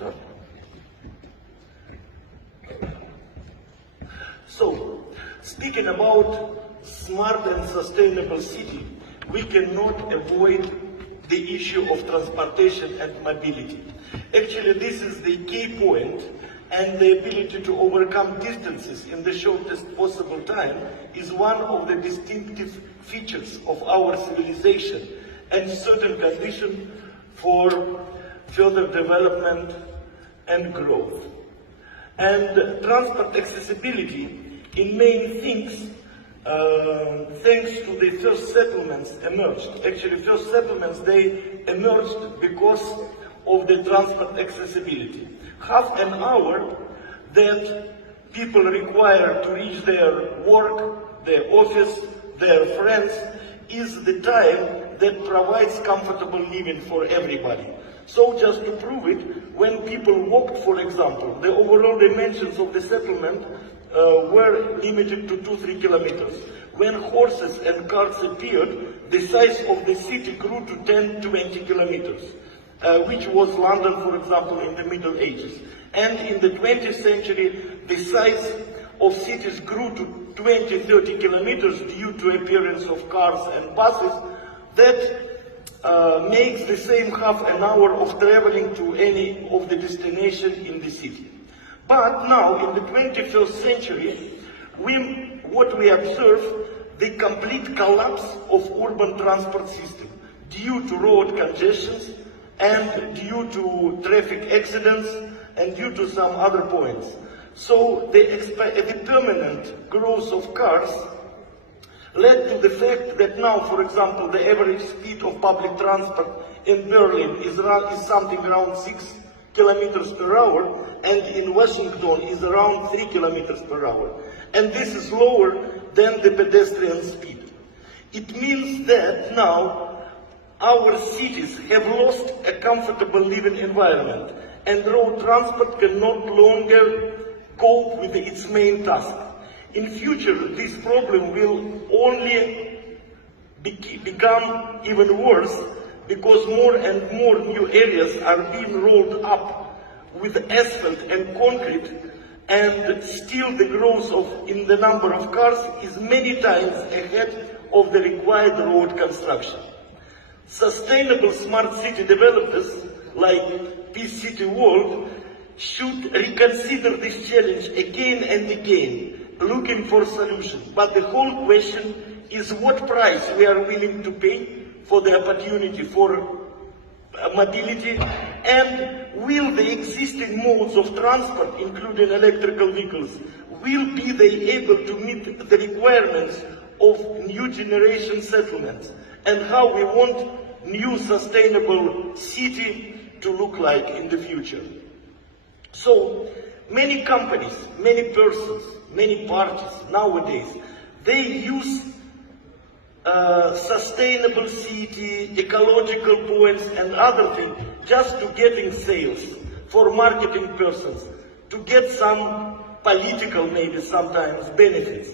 start. So, speaking about smart and sustainable city, we cannot avoid the issue of transportation and mobility. Actually, this is the key point, and the ability to overcome distances in the shortest possible time is one of the distinctive features of our civilization and certain condition for further development and growth. And transport accessibility in main things, thanks to the first settlements emerged. Actually, first settlements, they emerged because of the transport accessibility. Half an hour that people require to reach their work, their office, their friends, is the time that provides comfortable living for everybody. So just to prove it, when people walked, for example, the overall dimensions of the settlement were limited to 2-3 kilometers. When horses and cars appeared, the size of the city grew to 10-20 kilometers, which was London, for example, in the Middle Ages. And in the 20th century, the size of cities grew to 20-30 kilometers due to appearance of cars and buses. That makes the same half an hour of traveling to any of the destination in the city. But now, in the 21st century, what we observe, the complete collapse of urban transport system due to road congestions and due to traffic accidents and due to some other points. So the permanent growth of cars led to the fact that now, for example, the average speed of public transport in Berlin is something around 6 kilometers per hour, and in Washington is around 3 kilometers per hour. And this is lower than the pedestrian speed. It means that now our cities have lost a comfortable living environment, and road transport can no longer cope with its main task. In future, this problem will only become even worse, because more and more new areas are being rolled up with asphalt and concrete, and still the growth in the number of cars is many times ahead of the required road construction. Sustainable smart city developers like Peace City World should reconsider this challenge again and again, looking for solutions. But the whole question is what price we are willing to pay for the opportunity for mobility, and will the existing modes of transport, including electrical vehicles, will be they able to meet the requirements of new generation settlements, and how we want new sustainable city to look like in the future. So many companies, many persons, many parties nowadays, they use sustainable city, ecological points and other things just to getting sales for marketing persons, to get some political maybe sometimes benefits.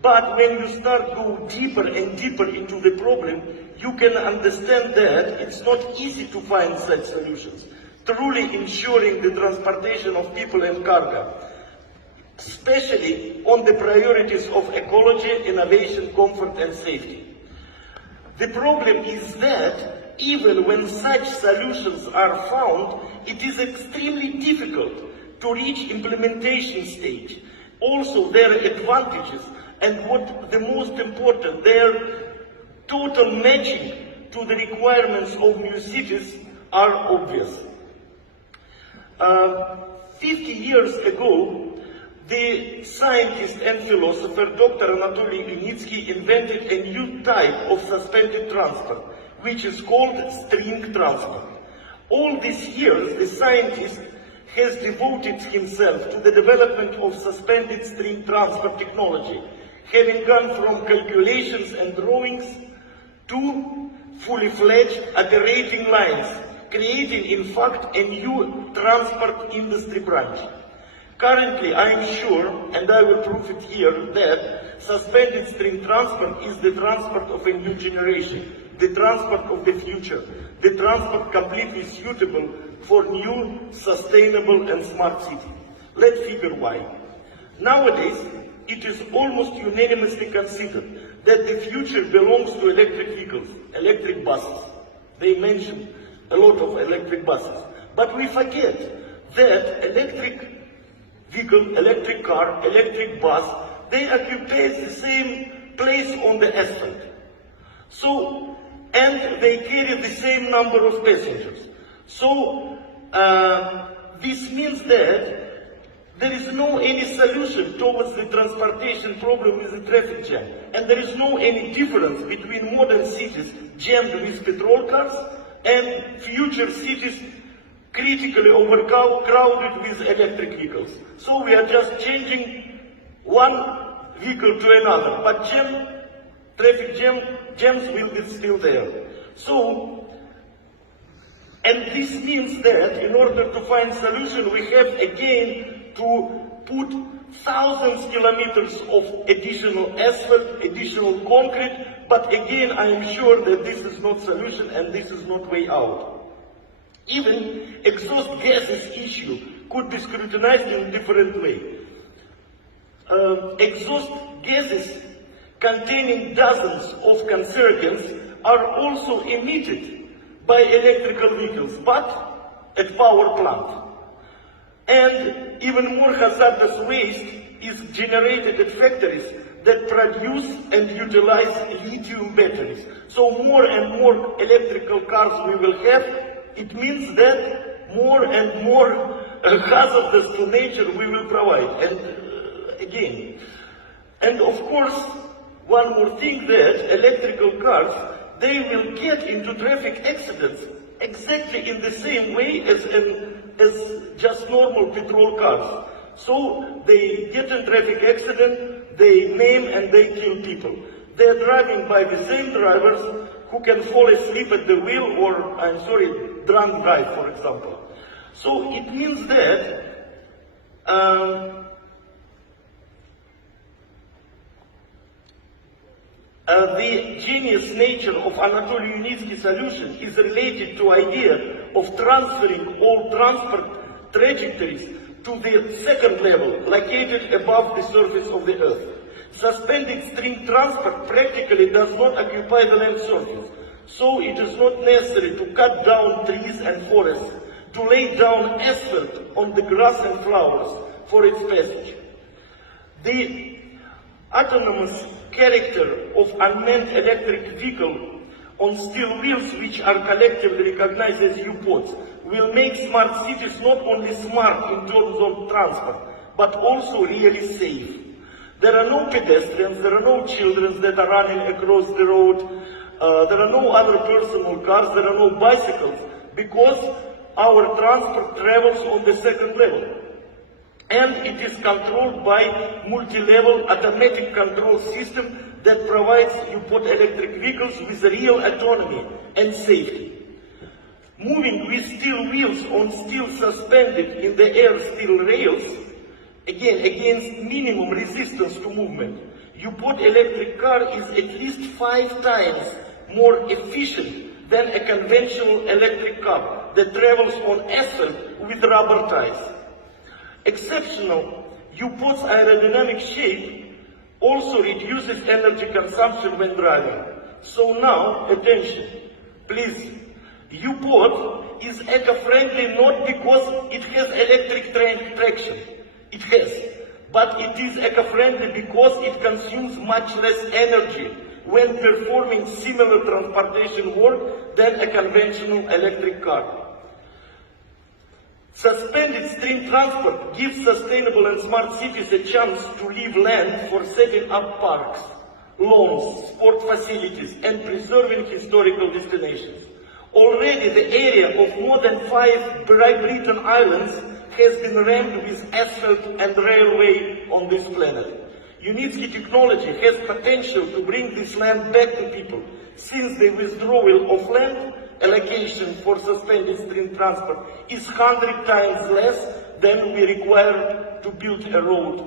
But when you start go deeper and deeper into the problem, you can understand that it's not easy to find such solutions, truly ensuring the transportation of people and cargo, especially on the priorities of ecology, innovation, comfort and safety. The problem is that even when such solutions are found, it is extremely difficult to reach implementation stage. Also, their advantages and what the most important, their total matching to the requirements of new cities are obvious. 50 years ago, the scientist and philosopher Dr. Anatoly Yunitsky invented a new type of suspended transport, which is called string transport. All these years, the scientist has devoted himself to the development of suspended string transport technology, having gone from calculations and drawings to fully fledged operating lines, creating in fact a new transport industry branch. Currently, I am sure, and I will prove it here, that suspended string transport is the transport of a new generation, the transport of the future, the transport completely suitable for new, sustainable and smart city. Let's figure why. Nowadays, it is almost unanimously considered that the future belongs to electric vehicles, electric buses. They mention a lot of electric buses. But we forget that electric vehicle, electric car, electric bus, they occupy the same place on the asphalt. So, and they carry the same number of passengers. So, this means that there is no any solution towards the transportation problem with the traffic jam. And there is no any difference between modern cities jammed with petrol cars and future cities critically overcrowded with electric vehicles. So we are just changing one vehicle to another, but traffic jams will be still there. So, and this means that in order to find solution, we have again to put thousands of kilometers of additional asphalt, additional concrete, but again I am sure that this is not solution and this is not way out. Even exhaust gases issue could be scrutinized in a different way. Exhaust gases containing dozens of cancerogens are also emitted by electrical vehicles, but at power plant. And even more hazardous waste is generated at factories that produce and utilize lithium batteries. So more and more electrical cars we will have, it means that more and more hazardous to nature we will provide. And again, and of course, one more thing, that electrical cars, they will get into traffic accidents exactly in the same way as just normal petrol cars. So they get in traffic accident, they maim and they kill people. They're driving by the same drivers who can fall asleep at the wheel or, drunk drive, for example. So it means that the genius nature of Anatoly Yunitsky's solution is related to idea of transferring all transport trajectories to the second level, located above the surface of the Earth. Suspended string transport practically does not occupy the land surface, so it is not necessary to cut down trees and forests, to lay down asphalt on the grass and flowers for its passage. The autonomous character of unmanned electric vehicle on steel wheels, which are collectively recognized as U-pods, will make smart cities not only smart in terms of transport, but also really safe. There are no pedestrians, there are no children that are running across the road, there are no other personal cars, there are no bicycles, because our transport travels on the second level. And it is controlled by multi-level automatic control system that provides U-pod electric vehicles with real autonomy and safety. Moving with steel wheels on steel suspended in the air steel rails, again against minimum resistance to movement, U-pod electric car is at least 5 times more efficient than a conventional electric car that travels on asphalt with rubber tires. Exceptional, U-pod's aerodynamic shape also reduces energy consumption when driving. So now, attention, please. U-pod is eco-friendly not because it has electric traction. It has. But it is eco-friendly because it consumes much less energy when performing similar transportation work than a conventional electric car. Suspended string transport gives sustainable and smart cities a chance to leave land for setting up parks, lawns, sport facilities, and preserving historical destinations. Already the area of more than 5 Britain islands has been rammed with asphalt and railway on this planet. Yunitsky technology has potential to bring this land back to people, since the withdrawal of land allocation for suspended string transport is 100 times less than we require to build a road.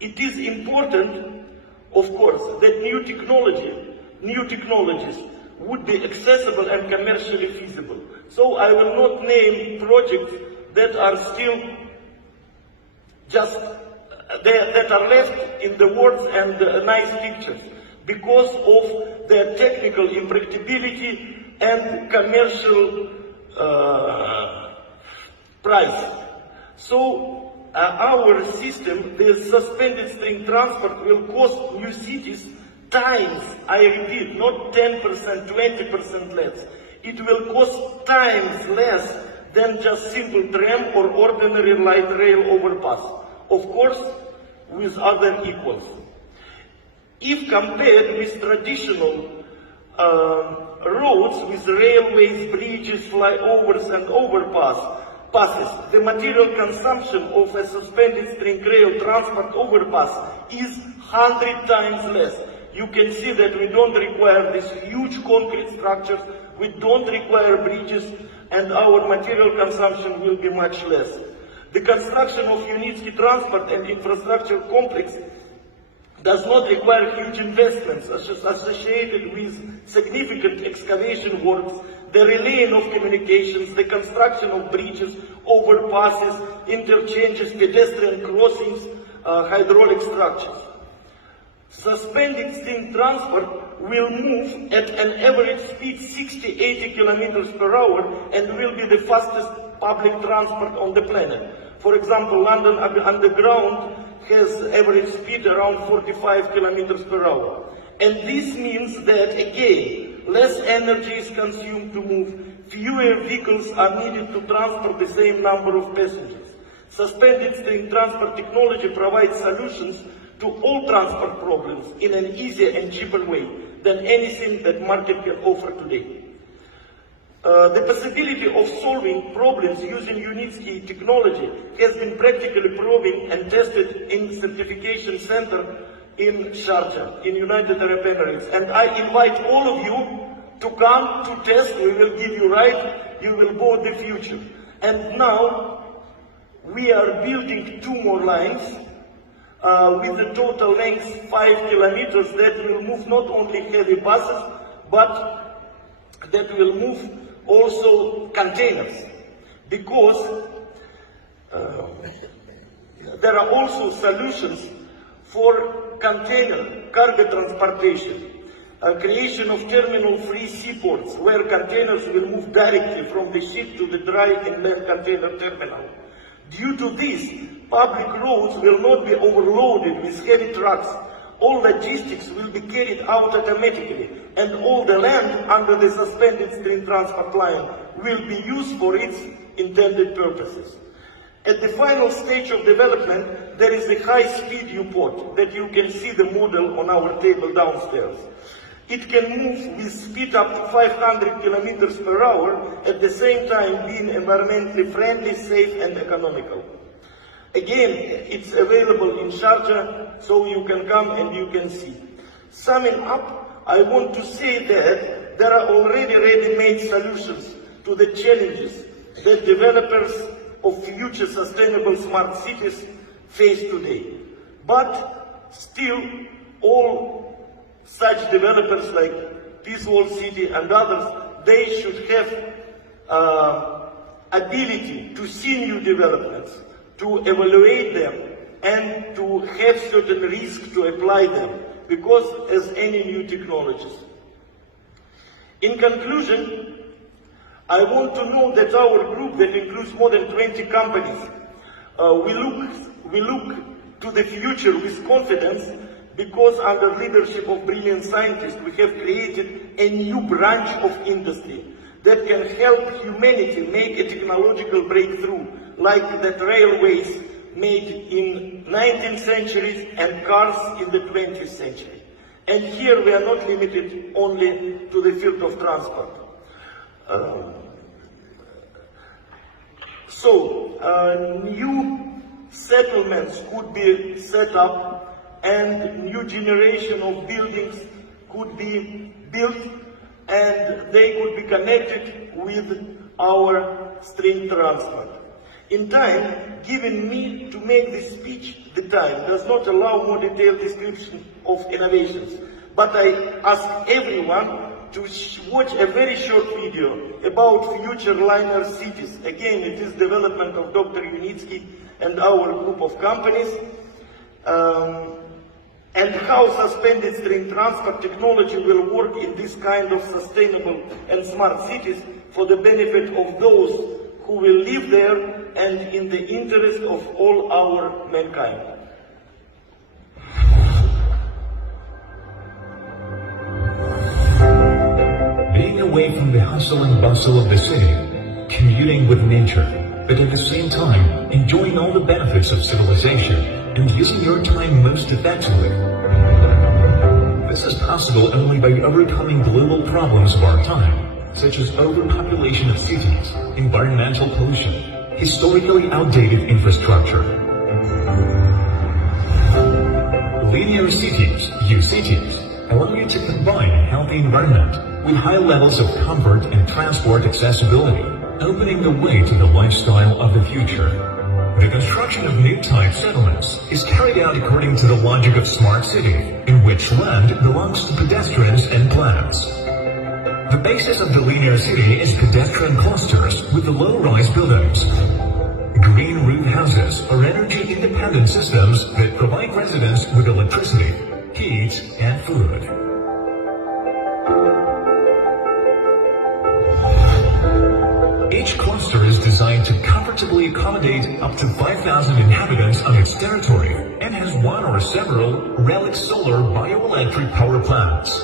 It is important, of course, that new technology new technologies would be accessible and commercially feasible. So I will not name projects that are still just that are left in the words and nice pictures because of their technical impracticability and commercial price. So our system, the suspended string transport, will cost new cities times, I repeat, not 10%, 20% less. It will cost times less than just simple tram or ordinary light rail overpass. Of course, with other equals. If compared with traditional roads with railways, bridges, flyovers and overpasses, the material consumption of a suspended string rail transport overpass is 100 times less. You can see that we don't require these huge concrete structures, we don't require bridges, and our material consumption will be much less. The construction of NHถี่transport and infrastructure complex does not require huge investments associated with significant excavation works, the relaying of communications, the construction of bridges, overpasses, interchanges, pedestrian crossings, hydraulic structures. Suspended string transport will move at an average speed 60-80 kilometers per hour and will be the fastest public transport on the planet. For example, London Underground has average speed around 45 kilometers per hour. And this means that, again, less energy is consumed to move, fewer vehicles are needed to transport the same number of passengers. Suspended string transport technology provides solutions to all transport problems in an easier and cheaper way than anything that market can offer today. The possibility of solving problems using NHถี่technology has been practically proven and tested in certification center in Sharjah, in United Arab Emirates. And I invite all of you to come to test. We will give you right, you will board the future. And now we are building 2 more lines with a total length 5 kilometers that will move not only heavy buses, but that will move also containers, because there are also solutions for container cargo transportation, creation of terminal-free seaports where containers will move directly from the ship to the dry inland container terminal. Due to this, public roads will not be overloaded with heavy trucks. All logistics will be carried out automatically, and all the land under the suspended string transport line will be used for its intended purposes. At the final stage of development, there is a high-speed U-port that you can see the model on our table downstairs. It can move with speed up to 500 kilometers per hour, at the same time being environmentally friendly, safe and economical. Again, it's available in Sharjah, so you can come and you can see. Summing up, I want to say that there are already ready-made solutions to the challenges that developers of future sustainable smart cities face today. But still, all such developers like Peace World City and others, they should have ability to see new developments, to evaluate them, and to have certain risks to apply them, because as any new technologies. In conclusion, I want to know that our group, that includes more than 20 companies, we look to the future with confidence, because under leadership of brilliant scientists, we have created a new branch of industry that can help humanity make a technological breakthrough, like that railways made in 19th century and cars in the 20th century. And here we are not limited only to the field of transport. New settlements could be set up and new generation of buildings could be built, and they could be connected with our string transport. In time, given me to make this speech, the time does not allow more detailed description of innovations. But I ask everyone to watch a very short video about future linear cities. Again, it is development of Dr. NHဍİT and our group of companies, and how suspended string transport technology will work in this kind of sustainable and smart cities for the benefit of those who will live there and in the interest of all our mankind. Being away from the hustle and bustle of the city, commuting with nature, but at the same time enjoying all the benefits of civilization and using your time most effectively. This is possible only by overcoming global problems of our time, such as overpopulation of cities, environmental pollution, historically outdated infrastructure. Linear cities, uCities, allow you to combine a healthy environment with high levels of comfort and transport accessibility, opening the way to the lifestyle of the future. The construction of new type settlements is carried out according to the logic of smart city, in which land belongs to pedestrians and plants. The basis of the linear city is pedestrian clusters with the low-rise buildings. Green roof houses are energy-independent systems that provide residents with electricity, heat, and food. Each cluster is designed to comfortably accommodate up to 5,000 inhabitants on its territory and has one or several relic solar bioelectric power plants.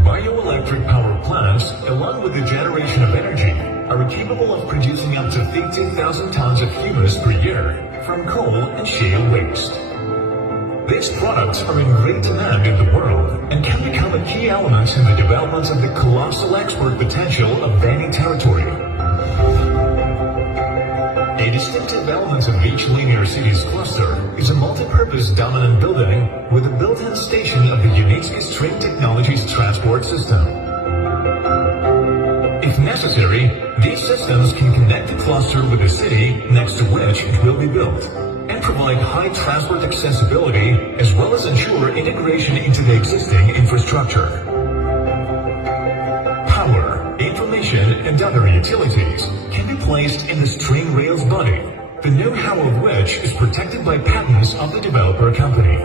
Bioelectric power plants, along with the generation of energy, are capable of producing up to 15,000 tons of humus per year from coal and shale waste. These products are in great demand in the world and can become a key element in the development of the colossal export potential of any territory. A distinctive element of each linear cities cluster is a multi-purpose dominant building with a built-in station of the NHဍİT string technologies transport system. If necessary, these systems can connect the cluster with the city next to which it will be built, and provide high transport accessibility as well as ensure integration into the existing infrastructure. Power, information, and other utilities can be placed in the string rails body, the know-how of which is protected by patents of the developer company.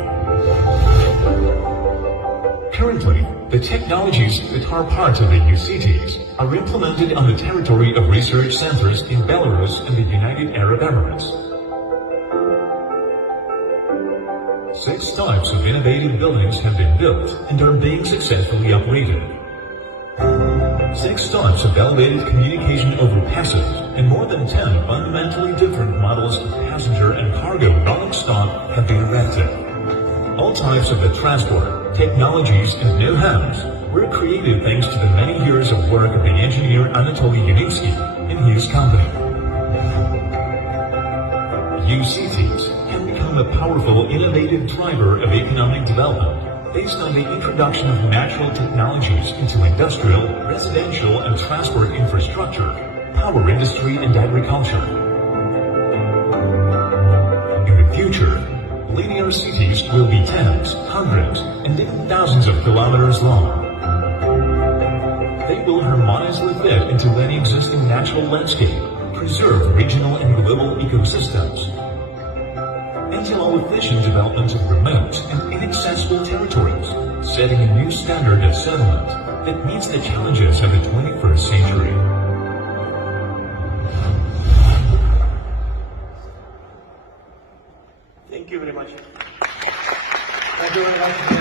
Currently, the technologies that are part of the uCities are implemented on the territory of research centers in Belarus and the United Arab Emirates. 6 types of innovative buildings have been built and are being successfully operated. 6 types of elevated communication overpasses and more than 10 fundamentally different models of passenger and cargo rolling stock have been erected. All types of the transport, technologies, and know-hows were created thanks to the many years of work of the engineer Anatoly Yunitsky and his company. uCities can become a powerful, innovative driver of economic development based on the introduction of natural technologies into industrial, residential, and transport infrastructure, power industry, and agriculture. In the future, linear cities will be tens, hundreds, and even thousands of kilometers long. They will harmoniously fit into any existing natural landscape, preserve regional and global ecosystems, and allow efficient development of remote and inaccessible territories, setting a new standard of settlement that meets the challenges of the 21st century. Thank you very much. Thank you very much.